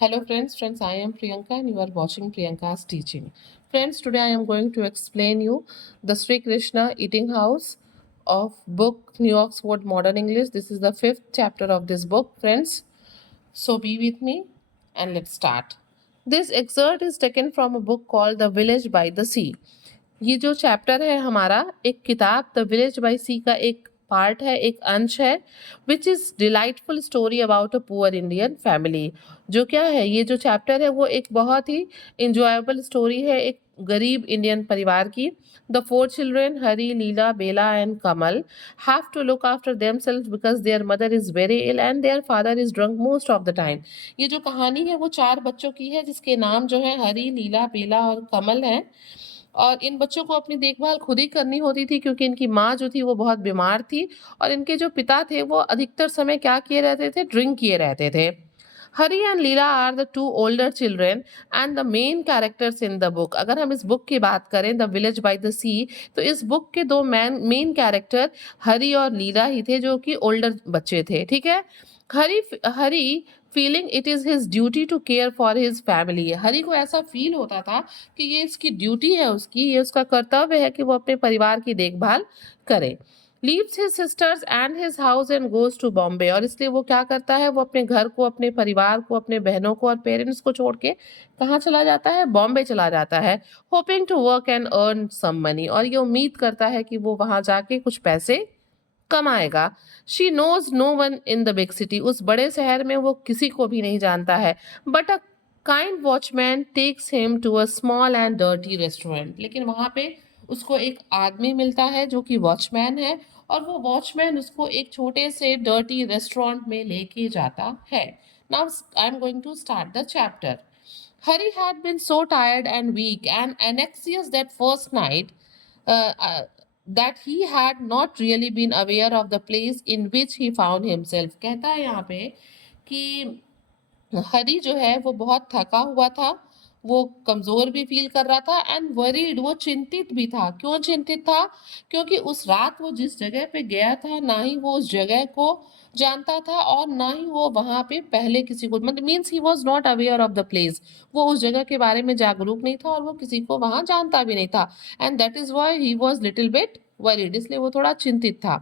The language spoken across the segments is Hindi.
Hello friends, I am Priyanka and you are watching Priyanka's teaching. Friends, today I am going to explain you the Sri Krishna Eating House of book New Oxford Modern English. This is the fifth chapter of this book, friends. So be with me and let's start. This excerpt is taken from a book called The Village by the Sea. ये जो चैप्टर है हमारा एक किताब द विलेज बाय सी का एक पार्ट है, एक अंश है, which is delightful story about a poor Indian family. जो क्या है, ये जो चैप्टर है वो एक बहुत ही इंजॉयबल स्टोरी है एक गरीब इंडियन परिवार की। The four children Hari, Leela, Bela and Kamal have to look after themselves because their mother is very ill and their father is drunk most of the time. ये जो कहानी है वो चार बच्चों की है जिसके नाम जो है हरी, लीला, बेला और कमल हैं। और इन बच्चों को अपनी देखभाल खुद ही करनी होती थी क्योंकि इनकी माँ जो थी वो बहुत बीमार थी और इनके जो पिता थे वो अधिकतर समय क्या किए रहते थे, ड्रिंक किए रहते थे। Hari and Leela are the two older children and the main characters in the book. अगर हम इस बुक की बात करें the village by the sea, तो इस बुक के दो मेन कैरेक्टर हरी और लीला ही थे जो कि ओल्डर बच्चे थे। ठीक है। Hari feeling it is his duty to care for his family. Hari को ऐसा फील होता था कि ये इसकी ड्यूटी है, उसकी ये उसका कर्तव्य है कि वो अपने परिवार की देखभाल करे। Leaves his sisters and his house and goes to Bombay. और इसलिए वो क्या करता है, वो अपने घर को, अपने परिवार को, अपने बहनों को और पेरेंट्स को छोड़ के कहाँ चला जाता है, बॉम्बे चला जाता है। Hoping to work and earn some money. और ये उम्मीद करता है कि वो वहां जाके कुछ पैसे कमाएगा। She knows no one in the big city. उस बड़े शहर में वो किसी को भी नहीं जानता है। But a kind watchman takes him to a small and dirty restaurant. लेकिन वहां पे उसको एक आदमी मिलता है जो कि वॉचमैन है और वो वॉचमैन उसको एक छोटे से डर्टी रेस्टोरेंट में लेके जाता है। Now I am going to start the chapter. Harry had been so tired and weak and anxious that first night uh, that he had not really been aware of the place in which he found himself। कहता है यहाँ पे कि हरी जो है वो बहुत थका हुआ था, वो कमजोर भी फील कर रहा था एंड वरीड, वो चिंतित भी था। क्यों चिंतित था? क्योंकि उस रात वो जिस जगह पे गया था ना ही वो उस जगह को जानता था और ना ही वो वहां पे पहले किसी को, मतलब means he was not aware of the place. वो उस जगह के बारे में जागरूक नहीं था और वो किसी को वहां जानता भी नहीं था। And that is why he was little bit worried, इसलिए वो थोड़ा चिंतित था।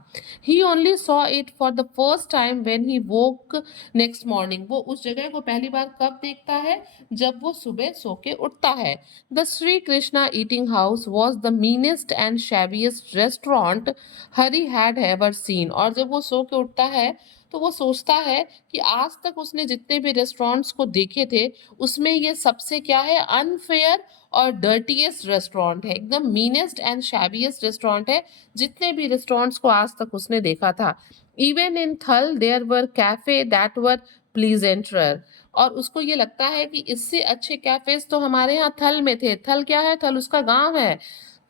He only saw it for the first time when he woke next morning. वो उस जगह को पहली बार कब देखता है? जब वो सुबह सो के उठता है। The Shri Krishna eating house was the meanest and shabbiest restaurant Hari had ever seen. और जब वो सो के उठता है तो वो सोचता है कि आज तक उसने जितने भी रेस्टोरेंट्स को देखे थे उसमें ये सबसे क्या है, अनफेयर और डर्टीएस्ट रेस्टोरेंट है, एकदम मीनेस्ट एंड शैबियस्ट रेस्टोरेंट है जितने भी रेस्टोरेंट्स को आज तक उसने देखा था। Even in Thul there were cafe that were pleasanter. और उसको ये लगता है कि इससे अच्छे कैफेज तो हमारे यहाँ थल में थे। थल क्या है? थल उसका गांव है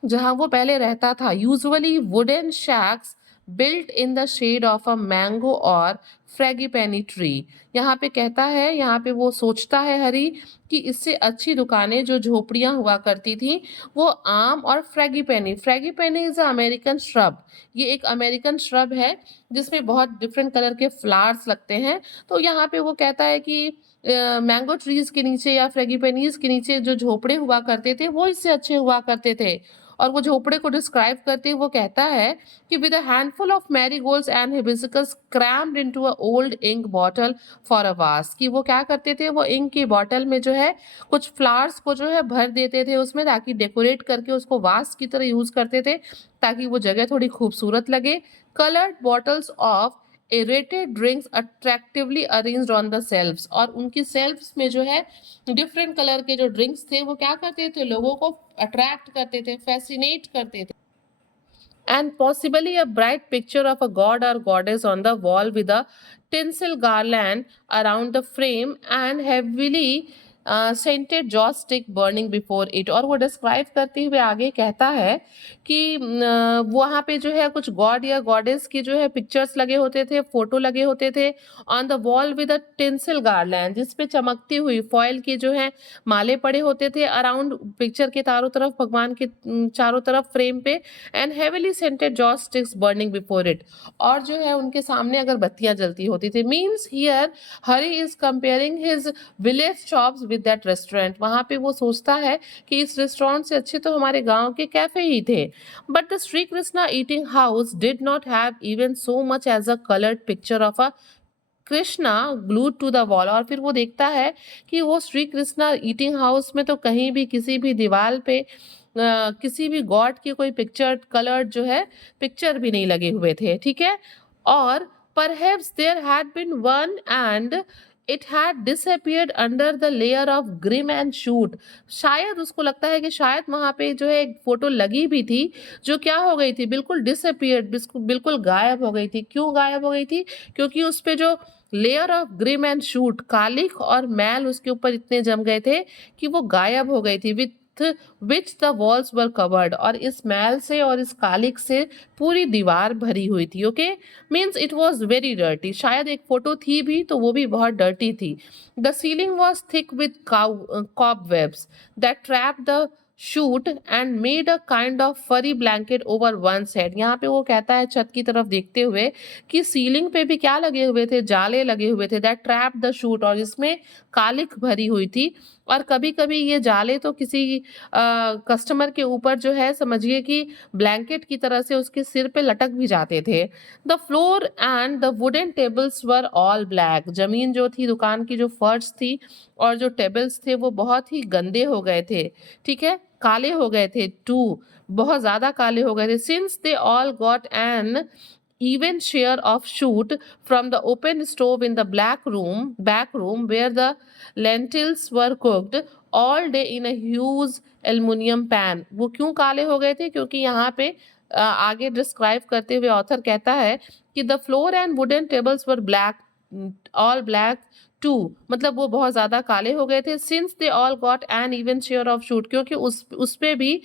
जहां वो पहले रहता था। Usually wooden shacks built in the shade of a mango or frangipani tree. यहाँ पे कहता है, यहाँ पे वो सोचता है हरी कि इससे अच्छी दुकानें जो झोपड़ियां हुआ करती थी वो आम और फ्रेगीपेनी, फ्रेगीपेनी इज अमेरिकन श्रब। ये एक अमेरिकन श्रब है जिसमें बहुत डिफरेंट कलर के फ्लावर्स लगते हैं। तो यहाँ पे वो कहता है कि मैंगो ट्रीज के नीचे या फ्रेगीपेनीज के नीचे जो झोपड़े हुआ करते थे वो इससे अच्छे हुआ करते थे। और वो झोपड़े को डिस्क्राइब करते हुए वो कहता है कि with a handful of marigolds and hibiscus crammed into a old ink bottle for a vase. कि वो क्या करते थे, वो इंक की बॉटल में जो है कुछ फ्लावर्स को जो है भर देते थे उसमें, ताकि डेकोरेट करके उसको वास की तरह यूज करते थे ताकि वो जगह थोड़ी खूबसूरत लगे। Coloured bottles of aerated drinks attractively arranged on the shelves. और उनकी सेल्फ्स में जो है डिफरेंट कलर के जो ड्रिंक्स थे वो क्या करते थे, लोगों को अट्रैक्ट करते थे, फैसिनेट करते थे। And possibly a bright picture of a god or goddess on the wall with a tinsel garland around the frame and heavily scented jaw stick burning before it. और वो डिस्क्राइब करते हुए आगे कहता है कि वहाँ पे जो है कुछ गॉड या गॉडेस की जो है पिक्चर्स लगे होते थे, फोटो लगे होते थे on the wall with a tinsel garland, जिसपे चमकती हुई फॉयल की जो है माले पड़े होते थे अराउंड पिक्चर के चारों तरफ, भगवान के चारों तरफ फ्रेम पे। And heavily scented jaw sticks burning before it, और जो है उनके सामने अगरबत्तियां जलती होती थी। Means here Hari is comparing his village shops with that restaurant. वहां पे वो सोचता है कि इस रेस्टोरेंट से अच्छे तो हमारे गांव के कैफे ही थे। But the Shri Krishna eating house did not have even so much as a coloured picture of a Krishna glued to the wall. और फिर वो देखता है कि वो श्री कृष्णा ईटिंग हाउस में तो कहीं भी किसी भी दीवार पे किसी भी गॉड की कोई पिक्चर कलर्ड जो है पिक्चर भी नहीं लगे हुए थे, ठीक है। और perhaps there had been one and it had disappeared under the layer of grime and soot. शायद उसको लगता है कि शायद वहां पे जो है एक फोटो लगी भी थी जो क्या हो गई थी, बिल्कुल डिसअपियर्ड, बिल्कुल गायब हो गई थी। क्यों गायब हो गई थी? क्योंकि उस पे जो layer of grime and soot, कालिख और मैल उसके ऊपर इतने जम गए थे कि वो गायब हो गई थी। With which the walls were covered, और इस मैल से और इस कालिख से पूरी दीवार भरी हुई थी। Okay, means it was very dirty. शायद एक फोटो थी भी तो वो भी बहुत डर्टी थी। The ceiling was thick with cobwebs that trapped the shoot and made a kind of furry blanket over one's head। यहाँ पे वो कहता है छत की तरफ देखते हुए कि सीलिंग पे भी क्या लगे हुए थे, जाले लगे हुए थे, दैट ट्रैप द शूट, और इसमें कालिख भरी हुई थी। और कभी कभी ये जाले तो किसी कस्टमर के ऊपर जो है समझिए कि ब्लैंकेट की तरह से उसके सिर पे लटक भी जाते थे। The floor and the wooden tables were all black. जमीन जो थी, दुकान की जो फर्श थी और जो टेबल्स थे वो बहुत ही गंदे हो गए थे, ठीक है, काले हो गए थे टू, बहुत ज्यादा काले हो गए थे। Since they all got N even share of shoot from the open stove in the back room where the lentils were cooked all day in a huge aluminum pan। वो क्यों काले हो गए थे? क्योंकि यहाँ पे आगे डिस्क्राइब करते हुए ऑथर कहता है कि the floor and wooden tables were black, all black too, मतलब वो बहुत ज्यादा काले हो गए थे। Since they all got an even share of soot, क्योंकि उस पे भी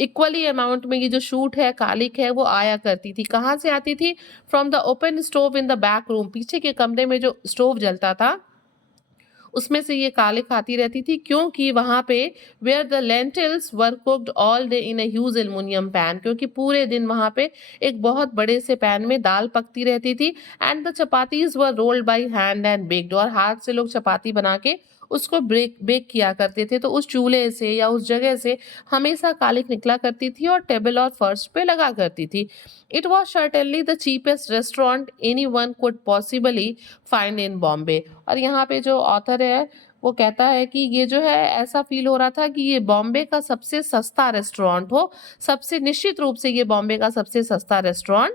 इक्वली अमाउंट में ये जो शूट है, कालिक है, वो आया करती थी। कहाँ से आती थी? From the open stove in the back room, पीछे के कमरे में जो स्टोव जलता था उसमें से ये कालिक आती रहती थी। क्योंकि वहां पे where the lentils were cooked all day in a huge aluminium pan, क्योंकि पूरे दिन वहां पे एक बहुत बड़े से पैन में दाल पकती रहती थी। And the chapatis were rolled by hand and baked, और हाथ से लोग चपाती बना के उसको बेक किया करते थे। तो उस चूल्हे से या उस जगह से हमेशा कालिक निकला करती थी और टेबल और फर्श पे लगा करती थी। It was certainly the cheapest restaurant any one could possibly find in Bombay. और यहाँ पे जो ऑथर है वो कहता है कि ये जो है ऐसा फील हो रहा था कि ये बॉम्बे का सबसे सस्ता रेस्टोरेंट हो, सबसे निश्चित रूप से ये बॉम्बे का सबसे सस्ता रेस्टोरेंट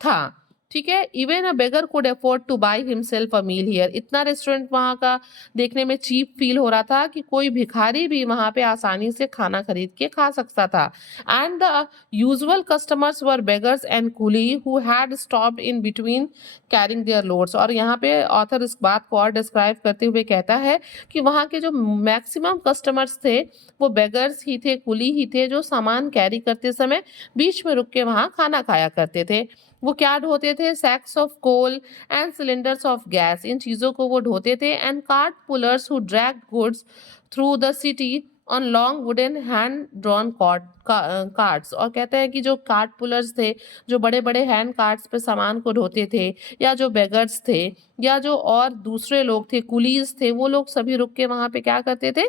था, ठीक है। Even a beggar could afford to buy himself a meal here. इतना रेस्टोरेंट वहाँ का देखने में चीप फील हो रहा था कि कोई भिखारी भी वहाँ पे आसानी से खाना खरीद के खा सकता था। And the usual customers were beggars and coolie who had stopped in between carrying there loads. और यहाँ पे ऑथर इस बात को और डिस्क्राइब करते हुए कहता है कि वहाँ के जो मैक्सिमम कस्टमर्स थे वो बेगर्स ही थे, कुली ही थे, जो सामान कैरी करते समय बीच में रुक के वहाँ खाना खाया करते थे। वो क्या ढोते थे? Sacks of coal and cylinders of gas, इन चीजों को वो ढोते थे। And cart pullers who drag goods through the city on long wooden hand drawn carts. और कहते हैं कि जो कार्ट पुलर्स थे, जो बड़े बड़े हैंड कार्ट्स पे सामान को ढोते थे, या जो बेगर्स थे, या जो और दूसरे लोग थे, कुलीज थे, वो लोग सभी रुक के वहां पे क्या करते थे?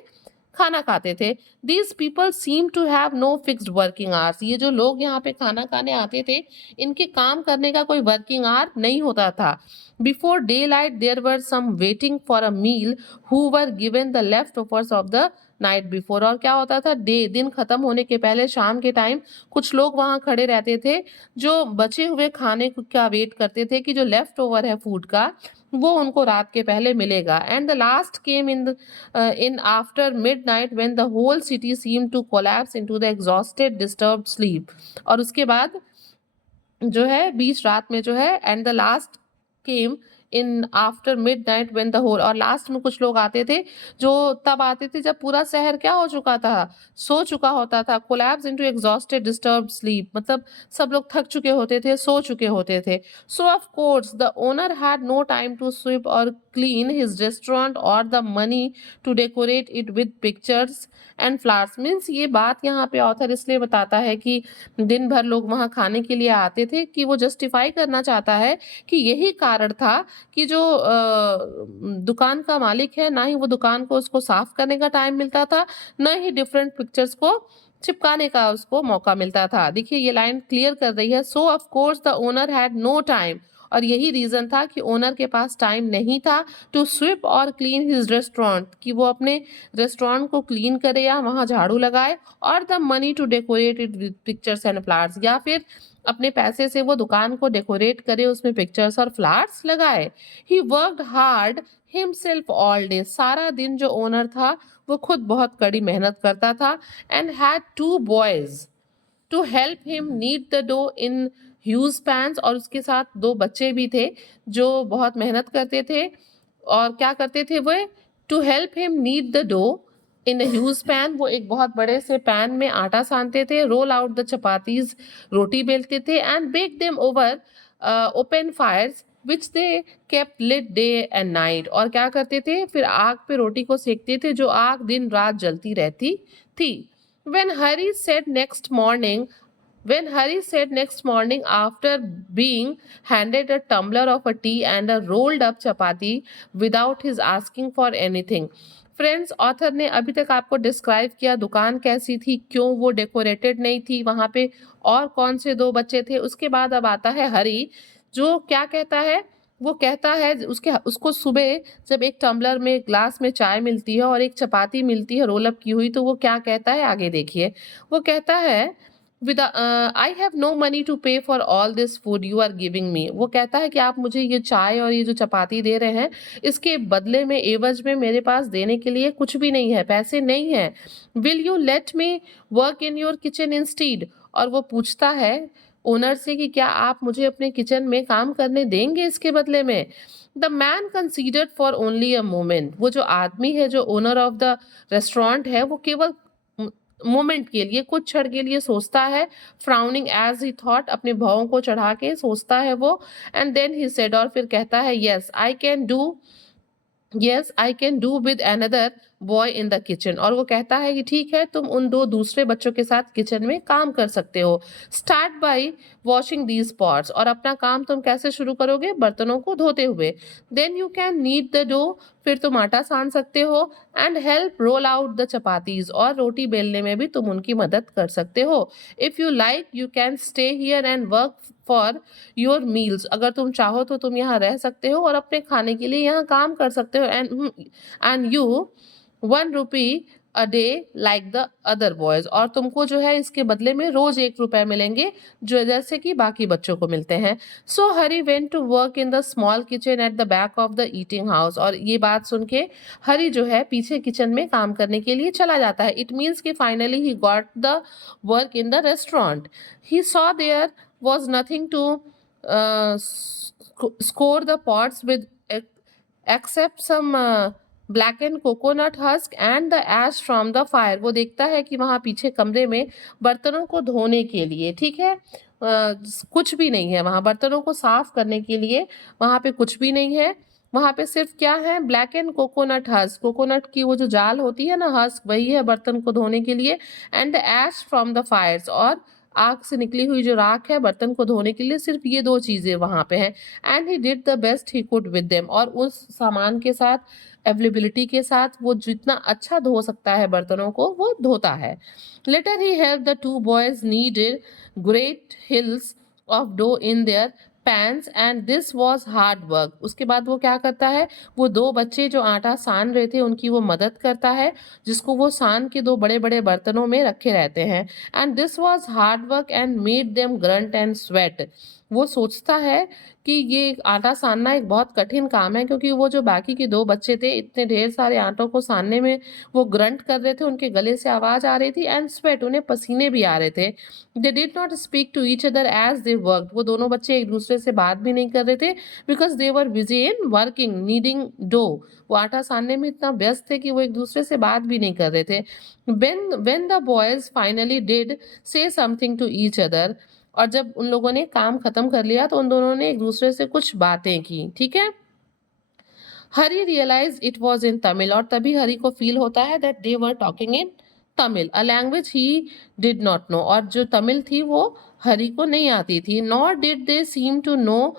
खाना खाते थे। These people seem to have no fixed working hours. ये जो लोग यहाँ पे खाना खाने आते थे, इनके काम करने का कोई वर्किंग आवर नहीं होता था। Before daylight there were some waiting for a meal who were given the leftovers of the night before. और क्या होता था? दिन खत्म होने के पहले शाम के टाइम कुछ लोग वहां खड़े रहते थे जो बचे हुए खाने का वेट करते थे कि जो लेफ्ट ओवर है फूड का वो उनको रात के पहले मिलेगा। And the last came in after midnight when the whole city seem to collapse into the exhausted disturbed sleep. और उसके बाद जो है बीच रात में जो है, and the last came in after midnight when the whole, और लास्ट में कुछ लोग आते थे जो तब आते थे जब पूरा शहर क्या हो चुका था, सो चुका होता था। Collapse into exhausted disturbed sleep, मतलब सब लोग थक चुके होते थे, सो चुके होते थे। So of course the owner had no time to sweep or clean his restaurant or the money to decorate it with pictures and flowers. Means ये बात यहाँ पे ऑथर इसलिए बताता है कि दिन भर लोग वहाँ खाने के लिए आते थे, कि वो जस्टिफाई करना चाहता है कि यही कारण था कि जो दुकान का मालिक है, ना ही वो दुकान को उसको साफ करने का टाइम मिलता था, न ही डिफरेंट पिक्चर्स को चिपकाने का उसको मौका मिलता था। देखिए ये लाइन क्लियर कर रही है, so of course the owner had no time, और यही रीजन था कि ओनर के पास टाइम नहीं था to sweep or clean his restaurant, कि वो अपने रेस्टोरेंट को क्लीन करे या वहां झाड़ू लगाए, और the money to decorate it with pictures and flowers, या फिर अपने पैसे से वो दुकान को डेकोरेट करे, उसमें पिक्चर्स और फ्लावर्स लगाए। He worked hard himself all day, सारा दिन जो ओनर था वो खुद बहुत कड़ी मेहनत करता था, and had two boys to help him knead the dough in huge pans, और उसके साथ दो बच्चे भी थे जो बहुत मेहनत करते थे, और क्या करते थे वो, to help him knead the dough in huge pan, वो एक बहुत बड़े से पैन में आटा सानते थे, रोल आउट द चपातीज, रोटी बेलते थे, and bake them over open fires which they kept lit day and night, और क्या करते थे फिर आग पे रोटी को सेकते थे जो आग दिन रात जलती रहती थी। When Hari said next morning, when Hari said next morning after being handed a tumbler of a tea and a rolled up chapati without his asking for anything. Friends author ने अभी तक आपको डिस्क्राइब किया दुकान कैसी थी, क्यों वो डेकोरेटेड नहीं थी, वहां पे और कौन से दो बच्चे थे। उसके बाद अब आता है हरी, जो क्या कहता है, वो कहता है उसके उसको सुबह जब एक टम्बलर में ग्लास में चाय मिलती है और एक चपाती मिलती है रोल अप की हुई, तो वो क्या कहता है आगे देखिए। वो कहता है with I have no money to pay for all this food you are giving me, वो कहता है कि आप मुझे ये चाय और ये जो चपाती दे रहे हैं, इसके बदले में एवज में मेरे पास देने के लिए कुछ भी नहीं है, पैसे नहीं है। Will you let me work in your kitchen instead, और वो पूछता है ओनर से कि क्या आप मुझे अपने किचन में काम करने देंगे इसके बदले में। The man considered for only a moment, वो जो आदमी है जो ओनर ऑफ द रेस्टोरेंट है, वो केवल मोमेंट के लिए, कुछ क्षण के लिए सोचता है। फ्राउनिंग एज ही थॉट, अपने भावों को चढ़ा के सोचता है वो। एंड देन ही सेड, और फिर कहता है yes I can do with another boy in the kitchen, और वो कहता है कि ठीक है तुम उन दो दूसरे बच्चों के साथ किचन में काम कर सकते हो। Start by washing these pots, और अपना काम तुम कैसे शुरू करोगे, बर्तनों को धोते हुए। Then you can knead the dough, फिर तुम आटा सान सकते हो। And help roll out the chapatis, और रोटी बेलने में भी तुम उनकी मदद कर सकते हो। If you like you can stay here and work for your meals, अगर तुम चाहो तो तुम यहाँ रह सकते हो और अपने खाने के लिए यहाँ काम कर सकते हो। And you 1 rupee a day like the other boys, और तुमको जो है इसके बदले में रोज 1 रुपए मिलेंगे, जो जैसे कि बाकी बच्चों को मिलते हैं। So Hari went to work in the small kitchen at the back of the eating house, और ये बात सुन के हरी जो है पीछे किचन में काम करने के लिए चला जाता है। इट मीन्स कि finally he got the work in the restaurant. He saw there was nothing to score the pots with except some blackened coconut husk and the ash from the fire। वो देखता है कि वहाँ पीछे कमरे में बर्तनों को धोने के लिए, ठीक है, कुछ भी नहीं है वहाँ, बर्तनों को साफ करने के लिए वहाँ पे कुछ भी नहीं है। वहाँ पे सिर्फ क्या है, black and coconut husk, coconut की वो जो जाल होती है ना, हस्क, वही है बर्तन को धोने के लिए। And the ash from the fires, और आग से निकली हुई जो राख है बर्तन को धोने के लिए, सिर्फ ये दो चीजें वहां पे हैं। And he did the best he could with them, और उस सामान के साथ, अवेलेबिलिटी के साथ, वो जितना अच्छा धो सकता है बर्तनों को वो धोता है। Later he help the two boys kneaded great hills of dough in their pans and this was hard work. उसके बाद वो क्या करता है, वो दो बच्चे जो आटा सान रहे थे उनकी वो मदद करता है, जिसको वो सान के दो बड़े बड़े बर्तनों में रखे रहते हैं। And this was hard work and made them grunt and sweat, वो सोचता है कि ये आटा सानना एक बहुत कठिन काम है, क्योंकि वो जो बाकी के 2 बच्चे थे, इतने ढेर सारे आटों को सानने में वो ग्रंट कर रहे थे, उनके गले से आवाज़ आ रही थी एंड स्वेट, उन्हें पसीने भी आ रहे थे। They did not speak to each other as they worked. वो दोनों बच्चे एक-दूसरे से बात भी नहीं कर रहे थे, because they were busy in working, kneading dough. वो आटा सानने में इतना व्यस्त थे कि वो एक-दूसरे से बात भी नहीं कर रहे थे। When the boys finally did say something to each other, और जब उन लोगों ने काम खत्म कर लिया तो उन दोनों ने एक दूसरे से कुछ बातें की, ठीक है। Hari realise it was in Tamil, और तभी हरी को फील होता है that they were talking in Tamil, a language he did not know. और जो तमिल थी वो हरी को नहीं आती थी। Nor did they seem to know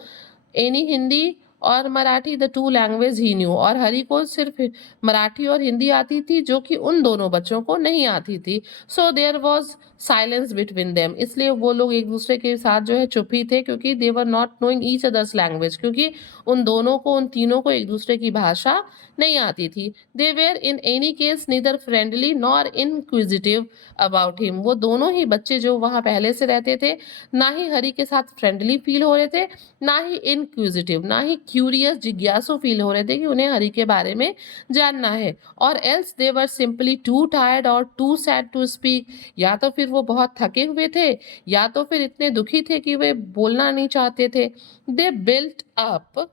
any Hindi और Marathi, the two language he knew. और हरी को सिर्फ मराठी और हिंदी आती थी, जो कि उन दोनों बच्चों को नहीं आती थी। So there was silence between them, इसलिए वो लोग एक दूसरे के साथ जो है चुप ही थे, क्योंकि they were not knowing each others language, क्योंकि उन दोनों को, उन तीनों को एक दूसरे की भाषा नहीं आती थी। They were in any case neither friendly nor inquisitive about him. वो दोनों ही बच्चे जो वहाँ पहले से रहते थे, ना ही हरी के साथ फ्रेंडली फील हो रहे थे, ना ही इनक्विजिटिव, ना ही क्यूरियस, जिज्ञासु फील हो रहे थे कि उन्हें हरी के बारे में जानना है। और else they were simply to tired और टू सैड टू स्पीक। या तो फिर वो बहुत थके हुए थे, या तो फिर इतने दुखी थे कि वे बोलना नहीं चाहते थे। They built up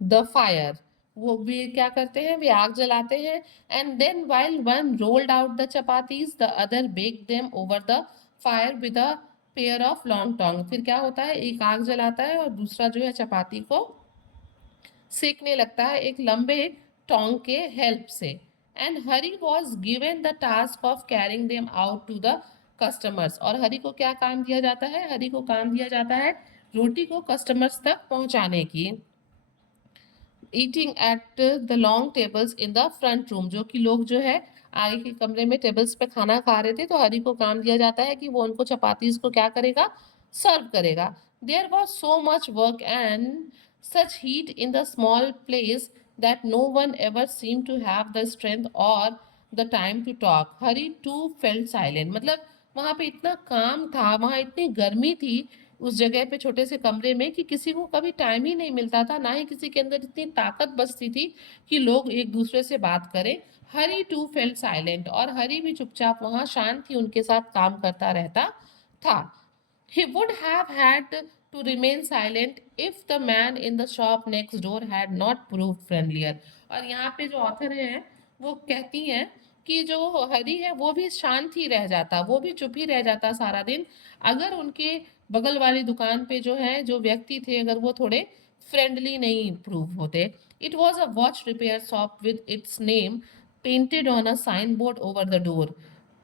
the fire, वो भी क्या करते हैं, वे आग जलाते हैं। And then while one rolled out the chapatis the other bake them over the fire with a pair of long tong. फिर क्या होता है, एक आग जलाता है और दूसरा जो है चपाती को सेकने लगता है एक लंबे टोंग के हेल्प से। And Hari was given the task of carrying them out to the customers. और हरी को क्या काम दिया जाता है, हरी को काम दिया जाता है रोटी को कस्टमर्स तक पहुंचाने की। Eating at the long tables in the front room, जो कि लोग जो है आगे के कमरे में टेबल्स पे खाना खा रहे थे, तो हरी को काम दिया जाता है कि वो उनको चपातीस को क्या करेगा, सर्व करेगा। There was so much work and such heat in the small place that no one ever seem to have the strength or the time to talk. Hari too felt silent, मतलब वहां पे इतना काम था, वहां इतनी गर्मी थी उस जगह पे, छोटे से कमरे में, कि किसी को कभी टाइम ही नहीं मिलता था, ना ही किसी के अंदर इतनी ताकत बचती थी कि लोग एक दूसरे से बात करें। हरी टू फेल्ट साइलेंट, और हरी भी चुपचाप वहां शांत ही उनके साथ काम करता रहता था। He would have had to remain silent if the man in the shop next door had not proved friendlier। और यहाँ पे जो ऑथर है वो कहती हैं कि जो हरी है वो भी शांत ही रह जाता, वो भी चुप ही रह जाता सारा दिन, अगर उनके बगल वाली दुकान पे जो है जो व्यक्ति थे, अगर वो थोड़े फ्रेंडली नहीं प्रूव होते। It was a watch repair shop with its name painted on a signboard over the door,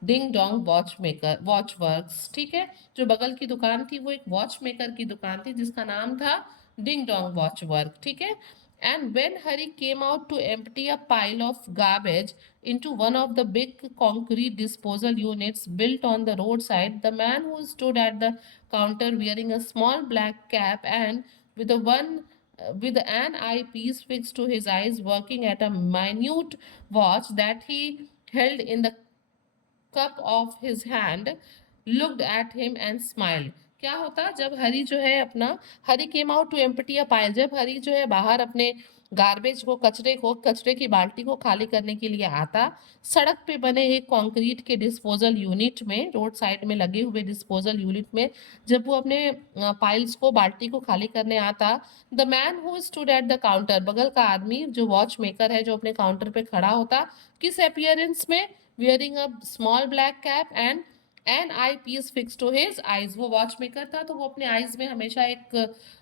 ding dong watchmaker watch works. ठीक है, जो बगल की दुकान थी वो एक वॉच मेकर की दुकान थी जिसका नाम था डिंग डोंग वॉच वर्क। ठीक है। And when Hari came out to empty a pile of garbage into one of the big concrete disposal units built on the roadside, the man who stood at the counter wearing a small black cap and with a one with an eyepiece fixed to his eyes, working at a minute watch that he held in the cup of his hand, looked at him and smiled। क्या होता जब हरी जो है अपना, Hari came out to empty a pile, जब हरी जो है बाहर अपने गार्बेज को, कचरे की बाल्टी को खाली करने के लिए आता, सड़क पे बने एक कंक्रीट के डिस्पोजल यूनिट में, रोड साइड में लगे हुए डिस्पोजल यूनिट में जब वो अपने पाइल्स को, बाल्टी को खाली करने आता, the man who stood at the counter, बगल का आदमी जो वॉच मेकर है जो अपने काउंटर पे खड़ा होता, किस अपियरेंस में, wearing a small black cap and an eyepiece fixed to his eyes। वो वॉच मेकर था तो वो अपने आईज में हमेशा एक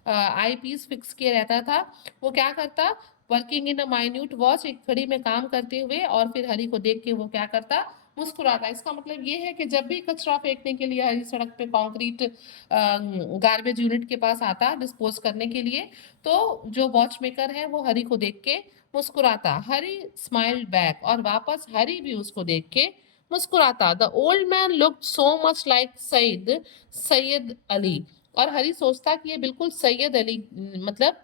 आई पीस फिक्स किए रहता था। वो क्या करता, working in a minute watch, एक घड़ी में काम करते हुए, और फिर हरी को देख के वो क्या करता, मुस्कुराता। इसका मतलब ये है कि जब भी कचरा फेंकने के लिए हरी सड़क पे कंक्रीट गार्बेज यूनिट के पास आता डिस्पोज करने के लिए, तो जो वॉच मेकर है वो हरी को देख के मुस्कुराता। हरी स्माइल्ड बैक, और वापस हरी भी उसको देख के मुस्कुराता। The old man looked so much like Saeed Ali, और हरी सोचता कि ये बिल्कुल सैयद अली, मतलब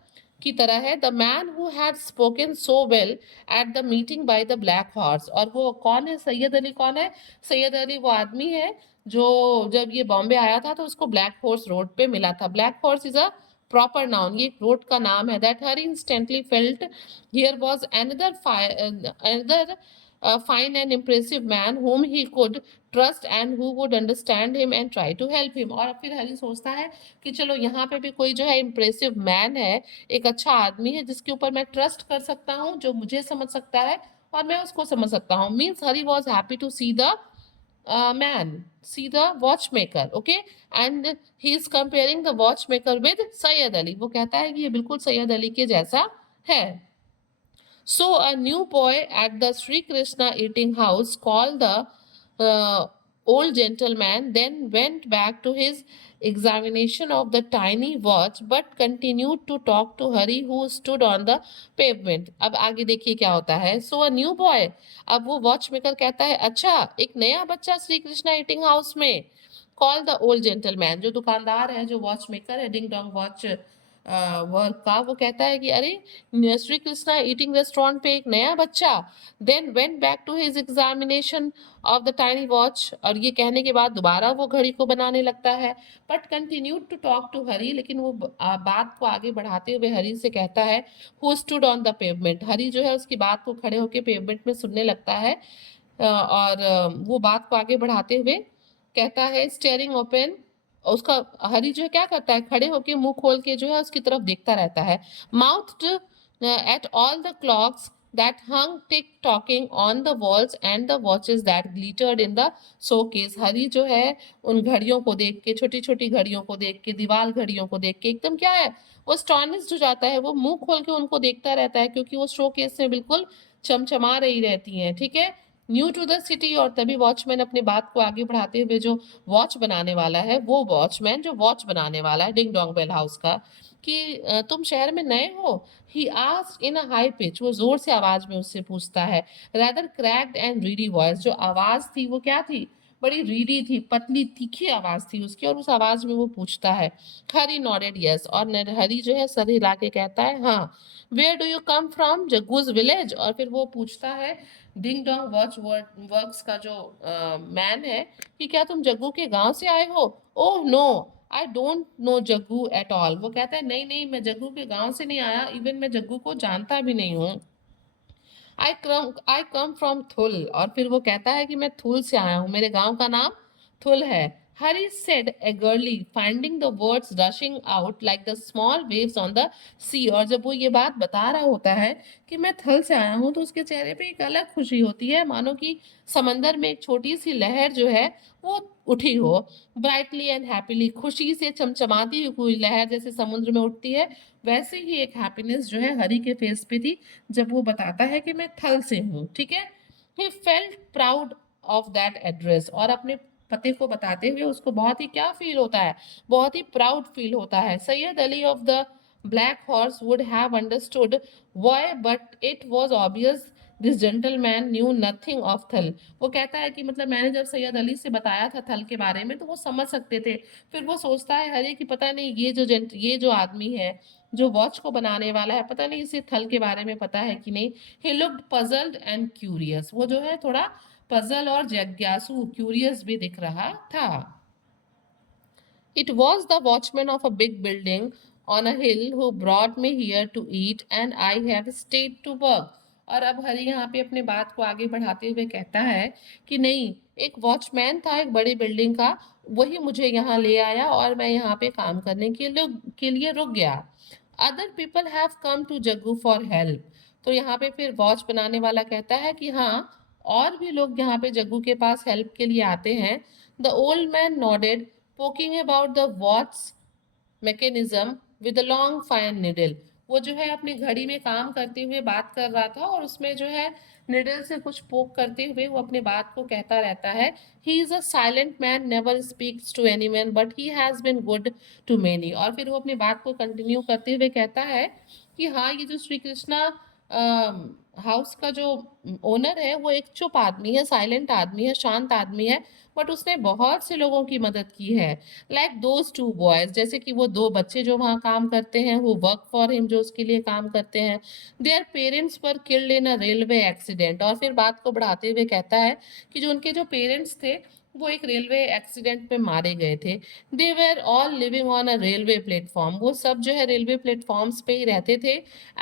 की तरह है। The man who had spoken so well at the meeting by the black horse. और वो कौन है? सैयद अली कौन है? सैयद अली वो आदमी है जो जब ये बॉम्बे आया था तो उसको ब्लैक हॉर्स रोड पे मिला था। Black horse is a proper noun, ये रोड का नाम है। That her instantly felt here was another fine and impressive man whom he could trust and who would understand him and try to help him। और फिर हरी सोचता है कि चलो यहाँ पे भी कोई जो है इम्प्रेसिव मैन है, एक अच्छा आदमी है जिसके ऊपर मैं ट्रस्ट कर सकता हूँ, जो मुझे समझ सकता है और मैं उसको समझ सकता हूँ। Means Hari was happy to see the man, see the watchmaker, okay, and he is comparing the watchmaker with Sayyid Ali। वो कहता है कि ये बिल्कुल सैयद अली के जैसा है। So a new boy at the Sri Krishna eating house called the old gentleman, then went back to his examination of the tiny watch, but continued to talk to Hari who stood on the pavement। अब आगे देखिए क्या होता है। So a new boy, अब वो वॉच मेकर कहता है अच्छा एक नया बच्चा श्री कृष्णा ईटिंग हाउस में। कॉल द ओल्ड जेंटलमैन, जो दुकानदार है, जो वॉच मेकर है, डिंग डोंग वॉच वर्क का, वो कहता है कि अरे श्री कृष्णा ईटिंग रेस्टोरेंट पे एक नया बच्चा। Then went back to his examination of the tiny watch, और ये कहने के बाद दोबारा वो घड़ी को बनाने लगता है। But continued to talk to Hari, लेकिन वो बात को आगे बढ़ाते हुए हरी से कहता है who stood on the pavement. Hari जो है उसकी बात को खड़े होकर पेवमेंट में सुनने लगता है और वो बात को आगे बढ़ाते हुए कहता है स्टेयरिंग ओपन। उसका हरी जो है क्या करता है, खड़े होके मुंह खोल के जो है उसकी तरफ देखता रहता है। Mouth at all the clocks that hung tick talking on the walls and the watches that glittered in the showcase। हरी जो है उन घड़ियों को देख के, छोटी छोटी घड़ियों को देख के, दीवार घड़ियों को देख के एकदम क्या है, वो स्टॉनिश्ड हो जाता है। वो मुंह खोल के उनको देखता रहता है क्योंकि वो शोकेस में बिल्कुल चमचमा रही रहती हैं। ठीक है, न्यू टू द सिटी। और तभी वॉचमैन अपनी बात को आगे बढ़ाते हुए, जो वॉच बनाने वाला है, वो वॉचमैन जो वॉच बनाने वाला है डिंग डोंग बेल हाउस का, कि तुम शहर में नए हो? He asked in a high pitch, वो जोर से आवाज में उससे पूछता है। Rather cracked and Reedy voice, जो आवाज थी वो क्या थी, बड़ी रीडी थी, पतली तीखी आवाज थी उसकी, और उस आवाज में वो पूछता है। हरी नॉडेड यस, और हरी जो है सर हिला के कहता है हाँ। Where do you come from? Jaggu's village. और फिर वो पूछता है डिंग डोंग वॉच वर्क्स का जो मैन है कि क्या तुम जग्गू के गांव से आए हो? Oh no, I don't know Jaggu at all. वो कहता है नहीं नहीं, मैं जग्गू के गांव से नहीं आया, इवन मैं जग्गू को जानता भी नहीं हूँ। आई कम फ्रॉम थुल। और फिर वो कहता है कि मैं थुल से आया हूँ, मेरे गांव का नाम थुल है। हरी said eagerly, finding the words rushing out like the small waves on the sea। और जब वो ये बात बता रहा होता है कि मैं थल से आया हूँ, तो उसके चेहरे पे एक अलग खुशी होती है, मानो कि समंदर में एक छोटी सी लहर जो है वो उठी हो। ब्राइटली एंड हैप्पीली, खुशी से चमचमाती हुई लहर जैसे समुद्र में उठती है, वैसे ही एक हैप्पीनेस जो है हरी के फेस पे थी जब वो बताता है कि मैं थल से हूँ। ठीक है, he felt proud of that address. और अपने पते को बताते हुए उसको बहुत ही क्या फील होता है, बहुत ही प्राउड फील होता है। Syed Ali of the black horse would have understood why, but it was obvious this gentleman knew nothing of थल। वो कहता है कि मतलब मैंने जब सैयद अली से बताया था थल के बारे में तो वो समझ सकते थे। फिर वो सोचता है हरे कि पता नहीं ये जो आदमी है जो वॉच को बनाने वाला है, पता नहीं इसे थल के बारे में पता है कि नहीं। He looked puzzled and curious, वो जो है थोड़ा पजल और जिज्ञासु, क्यूरियस भी दिख रहा था। It was the watchman of a big building on a hill who brought me here to eat and I have stayed to work। और अब हरी यहाँ पे अपने बात को आगे बढ़ाते हुए कहता है कि नहीं, एक वॉचमैन था एक बड़ी बिल्डिंग का, वही मुझे यहाँ ले आया और मैं यहाँ पे काम करने के लिए रुक गया। Other people have come to Jaggu for help. तो यहाँ पे फिर वॉच बनाने वाला कहता है कि हाँ, और भी लोग यहाँ पे जग्गू के पास हेल्प के लिए आते हैं। The old man nodded, poking about the watch mechanism with a long fine needle। वो जो है अपनी घड़ी में काम करते हुए बात कर रहा था और उसमें जो है निडल से कुछ पोक करते हुए वो अपनी बात को कहता रहता है। He is a silent man, never speaks to any man, but he has been good to many. और फिर वो अपनी बात को कंटिन्यू करते हुए कहता है कि हाँ, ये जो श्री कृष्णा हाउस का जो ओनर है वो एक चुप आदमी है, साइलेंट आदमी है, शांत आदमी है, बट उसने बहुत से लोगों की मदद की है। लाइक दोज टू बॉयज, जैसे कि वो दो बच्चे जो वहाँ काम करते हैं, वो वर्क फॉर हिम, जो उसके लिए काम करते हैं। Their parents were killed in a railway accident. और फिर बात को बढ़ाते हुए कहता है कि जो उनके जो पेरेंट्स थे वो एक रेलवे एक्सीडेंट में मारे गए थे। They were all living on a railway platform. वो सब जो है रेलवे प्लेटफॉर्म्स पे ही रहते थे।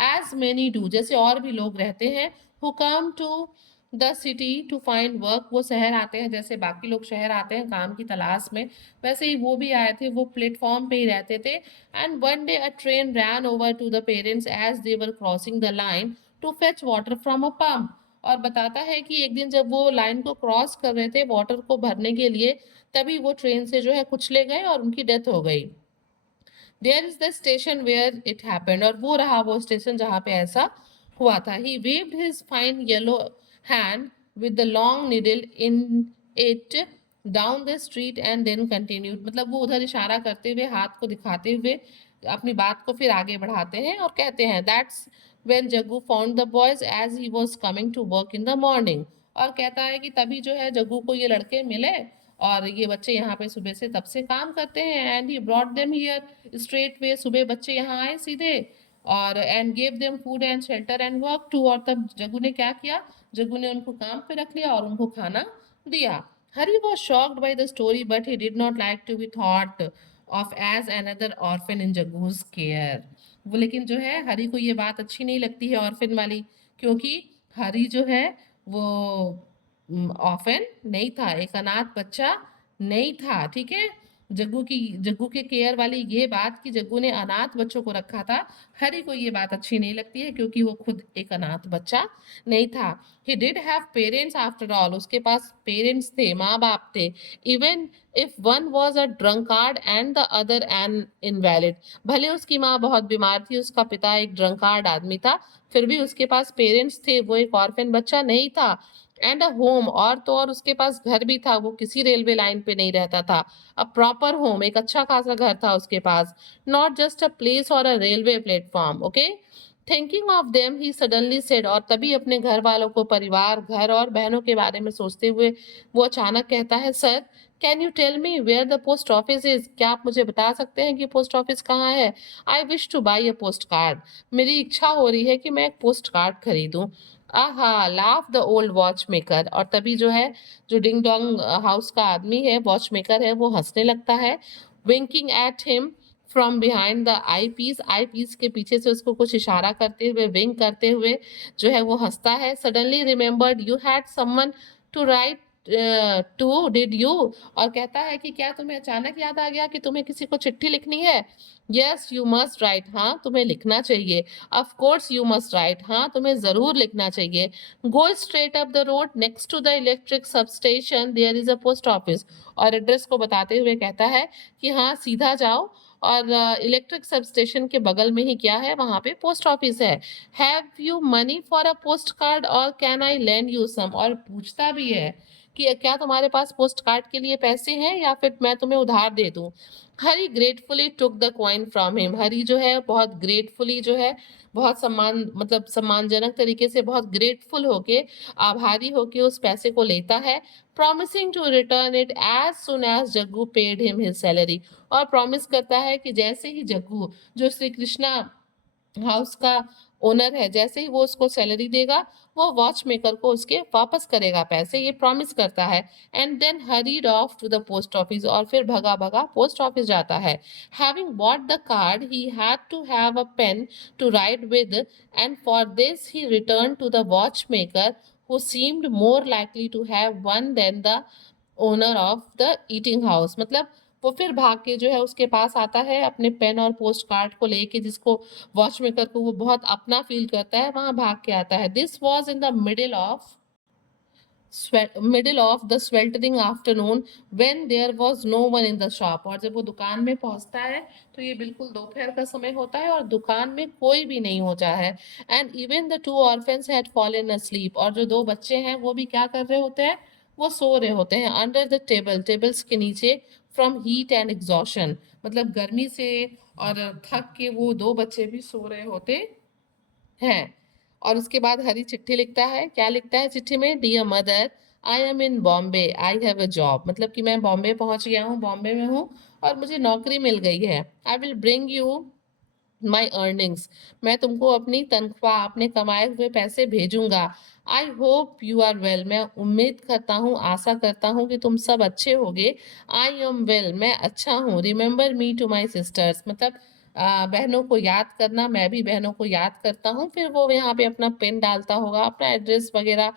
एज मेनी डू, जैसे और भी लोग रहते हैं। Who come to the city to find work, वो शहर आते हैं जैसे बाकी लोग शहर आते हैं काम की तलाश में, वैसे ही वो भी आए थे, वो प्लेटफॉर्म पे ही रहते थे। And one day a train ran over to the parents as they were crossing the line to fetch water from a pump. और बताता है कि एक दिन जब वो लाइन को क्रॉस कर रहे थे वाटर को भरने के लिए, तभी वो ट्रेन से जो है कुचले गए और उनकी डेथ हो गई। There is the station where it happened, और वो रहा वो स्टेशन जहाँ पे ऐसा हुआ था। He waved his fine yellow hand with the long needle in it down the street and then continued. मतलब वो उधर इशारा करते हुए, हाथ को दिखाते हुए अपनी बात को फिर आगे बढ़ाते हैं और कहते हैं that's when Jaggu found the boys as he was coming to work in the morning. और कहता है कि तभी जो है जग्गू को ये लड़के मिले, और ये बच्चे यहाँ पे सुबह से तब से काम करते हैं। And he brought them here straight way, सुबह बच्चे यहाँ आए सीधे, और and gave them food and shelter and work too. और तब जग्गू ने क्या किया, जग्गू ने उनको काम पे रख लिया और उनको खाना दिया। Hari was shocked by the story but he did not like to be thought of as another orphan in Jaggu's care. वो लेकिन जो है हरी को ये बात अच्छी नहीं लगती है ऑर्फन वाली, क्योंकि हरी जो है वो ऑफन नहीं था, एक अनाथ बच्चा नहीं था। ठीक है, जग्गू के केयर वाली ये बात कि जग्गू ने अनाथ बच्चों को रखा था, हरी को ये बात अच्छी नहीं लगती है, क्योंकि वो खुद एक अनाथ बच्चा नहीं था। He did have parents after all, उसके पास पेरेंट्स थे, माँ बाप थे। Even if one was a drunkard and the other N invalid, भले उसकी माँ बहुत बीमार थी, उसका पिता एक ड्रंकार्ड आदमी था, फिर भी उसके पास पेरेंट्स थे, वो एक ऑर्फन बच्चा नहीं था। एंड अ होम, और तो और उसके पास घर भी था, वो किसी रेलवे लाइन पे नहीं रहता था। अ प्रॉपर होम, एक अच्छा खासा घर था उसके पास, not just a place or a railway platform. Okay, thinking of them he suddenly said, और तभी अपने घर वालों को, परिवार, घर और बहनों के बारे में सोचते हुए वो अचानक कहता है, sir can you tell me where the post office is, क्या आप मुझे बता सकते हैं कि पोस्ट ऑफिस कहाँ है? I wish two by a post card, मेरी इच्छा हो रही है कि मैं एक पोस्ट कार्ड खरीदूं। आहा, laugh the old watch maker, और तभी जो है जो डिंग डोंग हाउस का आदमी है, वॉच मेकर है, वो हंसने लगता है। Winking at him from behind the eye piece के पीछे से उसको कुछ इशारा करते हुए, विंक करते हुए जो है वो हंसता है। Suddenly remembered you had someone to write to, did you? और कहता है कि क्या तुम्हें अचानक याद आ गया कि तुम्हें किसी को चिट्ठी लिखनी है? यस यू मस्ट राइट, हाँ तुम्हें लिखना चाहिए। Of course you must write, हाँ तुम्हें जरूर लिखना चाहिए। Go straight up the road next to the electric substation there is a post office. और एड्रेस को बताते हुए कहता है कि हाँ सीधा जाओ, और इलेक्ट्रिक सबस्टेशन के बगल में ही क्या है, वहां पे पोस्ट ऑफिस है। Have you money for a post card or can I lend you some? और पूछता भी है कि क्या तुम्हारे पास पोस्ट कार्ड के लिए पैसे हैं या फिर मैं तुम्हें उधार दे दूं। Hari gratefully took the coin from him, Hari जो है बहुत ग्रेटफुली जो है, बहुत सम्मान, मतलब सम्मानजनक तरीके से, बहुत ग्रेटफुल होके, आभारी होके उस पैसे को लेता है। Promising to return it as soon as Jaggu paid him his salary, और प्रॉमिस करता है कि जैसे ही जग्गू, जो श्री कृष्णा हाउस का ओनर है, जैसे ही वो उसको सैलरी देगा, वो वॉच मेकर को उसके वापस करेगा पैसे, ये प्रॉमिस करता है। And then hurried off to the post office, और फिर भगा भगा पोस्ट ऑफिस जाता है। Having bought the card he had to have a pen to write with, and for this he return to the watch maker who seemed more likely to have one than the owner of the eating house. मतलब वो फिर भाग के जो है उसके पास आता है अपने पेन और पोस्ट कार्ड को लेके, जिसको वॉच मेकर को वो बहुत अपना फील करता है, वहां भाग के आता है। This was in the middle of the sweltering afternoon when there was no one in the shop. और जब वो दुकान में पहुंचता है तो ये बिल्कुल दोपहर का समय होता है और दुकान में कोई भी नहीं होता है। And even the two orphans had fallen asleep, और जो दो बच्चे हैं वो भी क्या कर रहे होते हैं, वो सो रहे होते हैं अंडर द टेबल, टेबल्स के नीचे, फ्रॉम हीट एंड एग्जॉशन, मतलब गर्मी से और थक के वो दो बच्चे भी सो रहे होते हैं। और उसके बाद हरी चिट्ठी लिखता है। क्या लिखता है चिट्ठी में? Dear mother, I am in Bombay, I have a job. मतलब कि मैं बॉम्बे पहुंच गया हूँ, बॉम्बे में हूँ और मुझे नौकरी मिल गई है। I will bring you my earnings, मैं तुमको अपनी तनख्वाह, अपने कमाए हुए पैसे भेजूंगा। I hope you are well, मैं उम्मीद करता हूँ, आशा करता हूँ कि तुम सब अच्छे होगे। आई एम वेल, मैं अच्छा हूँ। Remember me to my sisters, मतलब बहनों को याद करना, मैं भी बहनों को याद करता हूँ। फिर वो यहाँ पे अपना पिन डालता होगा, अपना एड्रेस वगैरह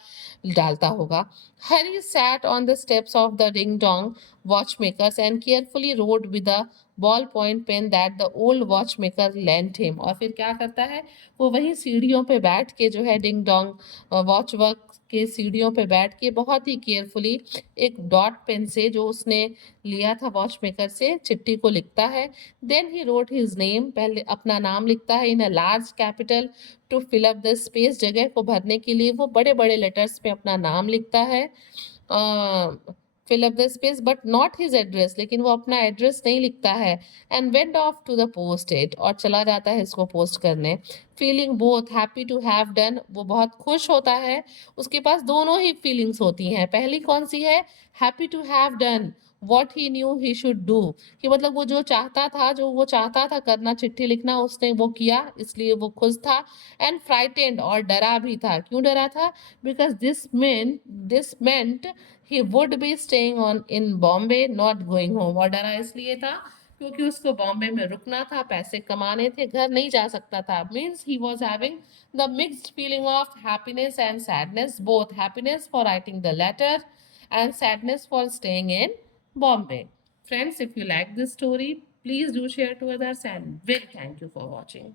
डालता होगा। हरी sat on the steps of the ding dong watchmakers and carefully wrote with a ballpoint pen that the old watchmaker lent him। और फिर क्या करता है, वो वही सीढ़ियों पे बैठ के जो है डिंग डोंग वॉच वर्क के सीढ़ियों पे बैठ के बहुत ही केयरफुली एक डॉट पेन से जो उसने लिया था वॉच मेकर से चिट्ठी को लिखता है। Then he wrote his name, पहले अपना नाम लिखता है in a large capital to fill up the space, जगह को भरने के लिए वो बड़े बड़े लेटर्स में अपना नाम लिखता है। Fill up the space but not his address, लेकिन वो अपना एड्रेस नहीं लिखता है। And went off to the post it, और चला जाता है इसको पोस्ट करने। Feeling both happy to have done, वो बहुत खुश होता है। उसके पास दोनों ही फीलिंग्स होती हैं। पहली कौन सी है? Happy to have done what he knew he should do, कि मतलब वो जो चाहता था, जो वो चाहता था करना, चिट्ठी लिखना, उसने वो किया, इसलिए वो खुश था। एंड फ्राइटेंड, और डरा भी था। क्यों डरा था? Because this meant he would be staying on in Bombay not going home. और डरा इसलिए था क्योंकि उसको बॉम्बे में रुकना था, पैसे कमाने थे, घर नहीं जा सकता था। Means he was having the mixed feeling of happiness and sadness, both happiness for writing the letter and sadness for staying in Bombay. Friends, if you like this story, please do share to others and very thank you for watching.